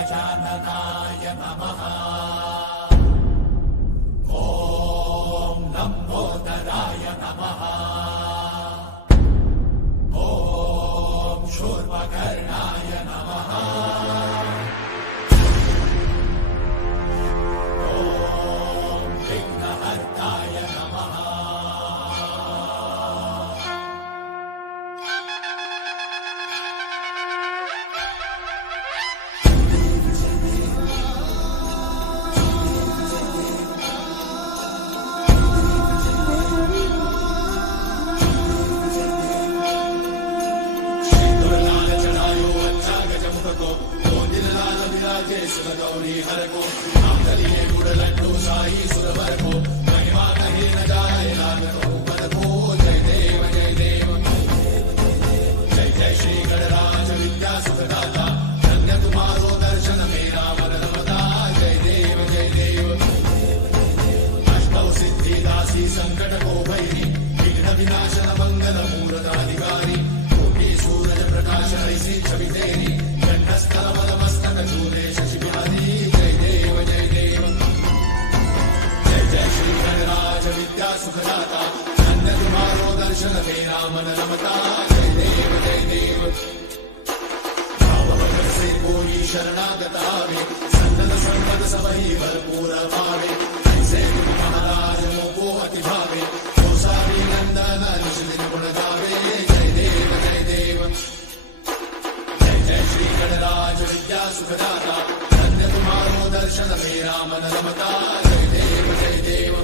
गजाननाय नमः। ॐ लम्बोदराय नमः। ॐ शूर्पकर्णाय नमः। ॐ विघ्नहर्ताय नमः। गौरी हर को नामदलिए गुड़ लड्डू साई सुरवर को महिमा कही न जाए लागतो पद को। जय देव जय देव जय जय श्री गणराज विद्या सुखदाता। धन्य तुम्हारो दर्शन मेरा मन रमता। जय देव जय देव अष्टौ सिद्धि दासी संकट को भैरी विघ्न विनाशन मंगल मूर्त अधिकारी। कोटि सूरज प्रकाश ऐसी छवि तेरी कंठस्थल मद मस्तक चूरे शशि बिहारी। जय देव जय देव जय जय श्री गणराज विद्या सुखदाता। धन्य तुम्हारो दर्शन मेरा मन रमता। जय देव जय देव भाव भगत से कोई शरणागत आवे। संतत संपद सबही भरपूर पावे। ऐसे तुम महाराज मोको अति भावे। कौसारी नंदन निज दिन गुण गावे। जय देव जय देव जय जय श्री गणराज विद्या सुखदाता। धन्य तुम्हारो दर्शन मेरा मन रमता। जय देव जय देव